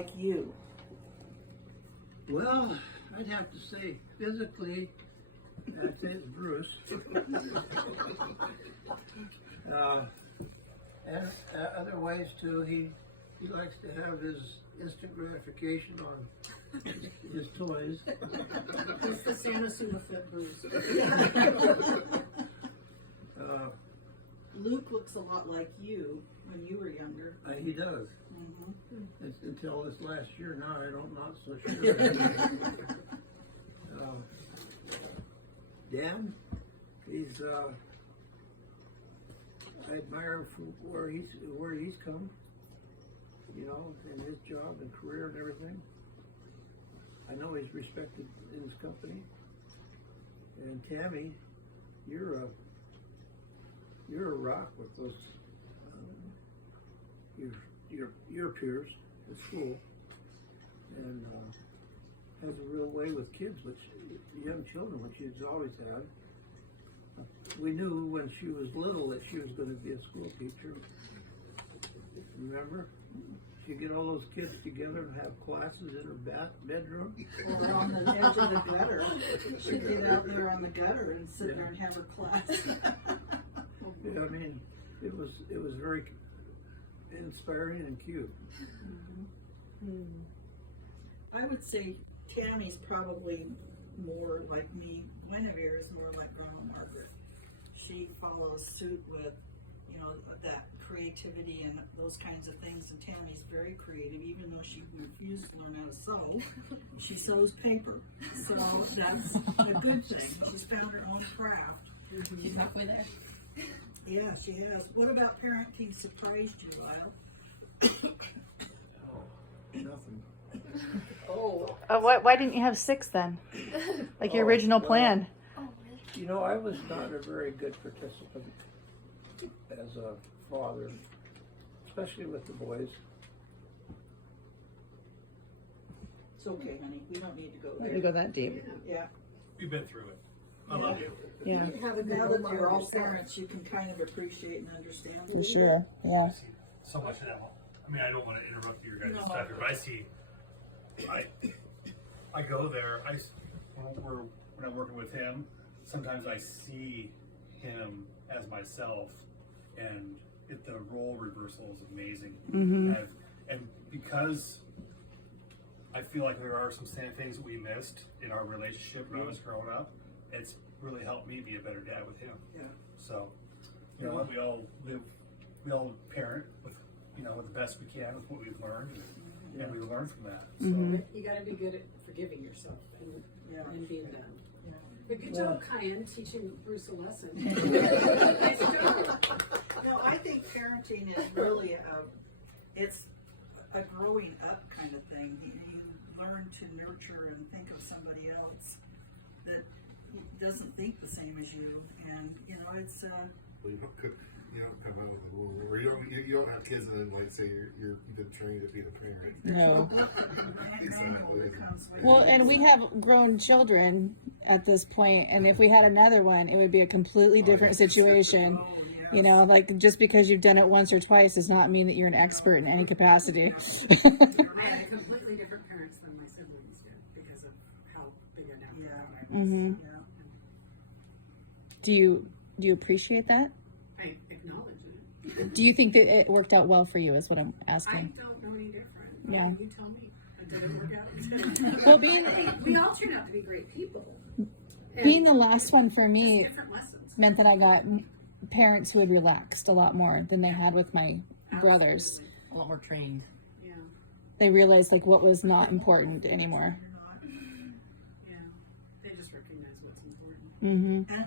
like you? Well, I'd have to say physically, I'd say it's Bruce. And other ways too, he likes to have his instant gratification on his toys. It's the Santa Sumafit Bruce. Luke looks a lot like you when you were younger. He does. Mm-hmm. It's until this last year now, I'm not so sure. Dan, he's I admire him for where he's come, you know, in his job and career and everything. I know he's respected in his company. And Tammy, you're a rock with those your peers at school, and has a real way with kids, which young children, which she's always had. We knew when she was little that she was going to be a school teacher. Remember? She'd get all those kids together and have classes in her bedroom. Or on the edge of the gutter. She'd get out there on the gutter and sit there and have her class. Yeah, I mean, it was very inspiring and cute. I would say Tammy's probably more like me. Guinevere is more like Grandma Margaret. She follows suit with, you know, that creativity and those kinds of things. And Tammy's very creative, even though she refused to learn how to sew. She sews paper, so that's a good thing. She's found her own craft. She's halfway there. Yeah, she has. What about parenting surprised you, Lyle? Nothing. Why didn't you have 6 then? Like your original plan? You know, I was not a very good participant as a father, especially with the boys. It's okay, honey. We don't need to go there. You go that deep. Yeah. You've been through it. I love you. Yeah, Now that you're all parents, you can kind of appreciate and understand. for sure. Yeah. So much of that. I mean, I don't want to interrupt your guys' No. stuff here, but I see. I go there. When I'm working with him, sometimes I see him as myself, and the role reversal is amazing. And because I feel like there are some sad things that we missed in our relationship when I was growing up, it's really helped me be a better dad with him. Yeah. So, you know, we all parent with, you know, the best we can with what we've learned, and we learn from that. So. You got to be good at forgiving yourself and being done. Yeah. But good job, Cayenne, teaching Bruce a lesson. No, I think parenting is really it's a growing up kind of thing. You learn to nurture and think of somebody else that doesn't think the same as you, and you know it's. Well, you don't come out with a rule, or you don't have kids and then like say you've been trained to be the parent. No. Manual comes with Well, it. and we have grown children at this point, and if we had another one, it would be a completely different situation. Oh, yes. You know, like just because you've done it once or twice does not mean that you're an expert in any capacity. I had completely different parents than my siblings did because of how big an effort I was. Mhm. Yeah. Do you appreciate that? I acknowledge it. Do you think that it worked out well for you? Is what I'm I asking. don't know any different. Yeah. You tell me. It didn't work out. Well, being We all turned out to be great people. And being the last one for just me different lessons. meant that I got parents who had relaxed a lot more than they had with my brothers. A lot more trained. Yeah. They realized like what was not important anymore. Yeah. They just recognize what's important. Mm-hmm. And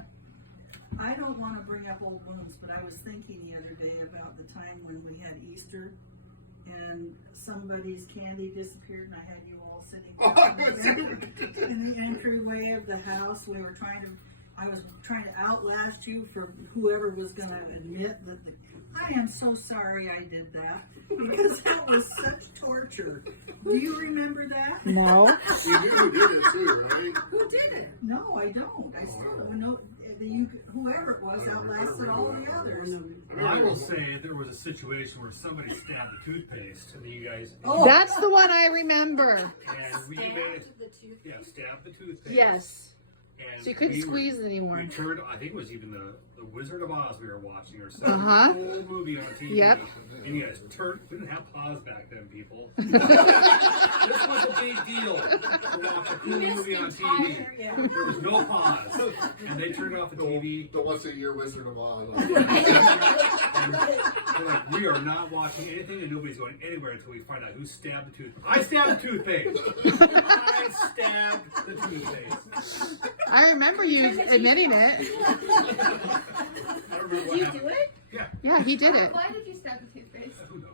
I don't want to bring up old wounds, but I was thinking the other day about the time when we had Easter and somebody's candy disappeared and I had you all sitting in the entryway of the house. I was trying to outlast you for whoever was going to admit that I am so sorry I did that because that was such torture. Do you remember that? No. You knew who did it too, right? Who did it? No, I don't. I still don't know. whoever it was outlasted all the others. I will say there was a situation where somebody stabbed the toothpaste, and you guys. Oh. That's the one I remember. And we made, stabbed the toothpaste. Yes. And So you couldn't we were- squeeze it anymore. We turned, I think it was even the Wizard of Oz we were watching, or some old movie on TV. Yep. And you guys turned, we didn't have pause back then, people. This was a big deal to watch a cool movie on TV. Yeah. There was no pause. And they turned off the TV. Don't want to say you're Wizard of Oz. And they're like, we are not watching anything, and nobody's going anywhere until we find out who stabbed the toothpaste. I stabbed the toothpaste. I stabbed the toothpaste. I remember you admitting it. I don't remember what happened. it? Yeah, Yeah, he did it. Why did you stab the toothpaste? who knows?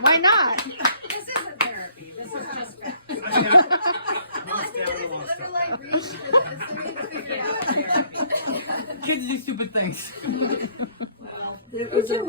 Why not? This isn't therapy. This is just fact. I mean, No, I I think stabbed there's a an lot of stuff. underlying reason for this. I need to figure it out. Kids do stupid things. It was a